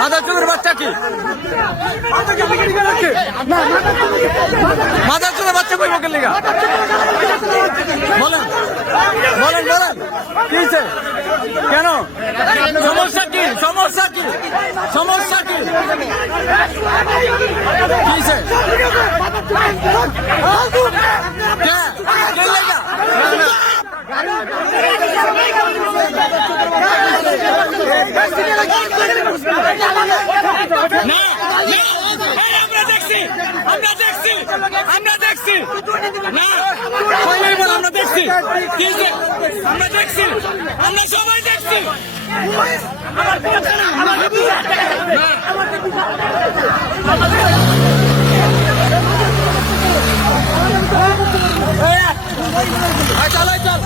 মাদারচোদের বাচ্চা কি? মাদারচোদের বাচ্চা কই বকের লিগা? বলেন বলেন বলেন কি হয়েছে? কেন? সমস্যা কি? সমস্যা কি? সমস্যা কি? কি হয়েছে? আমরা দেখছি আমরা দেখছি আমরা দেখছি আমরা সবাই দেখছি। চালাই চল।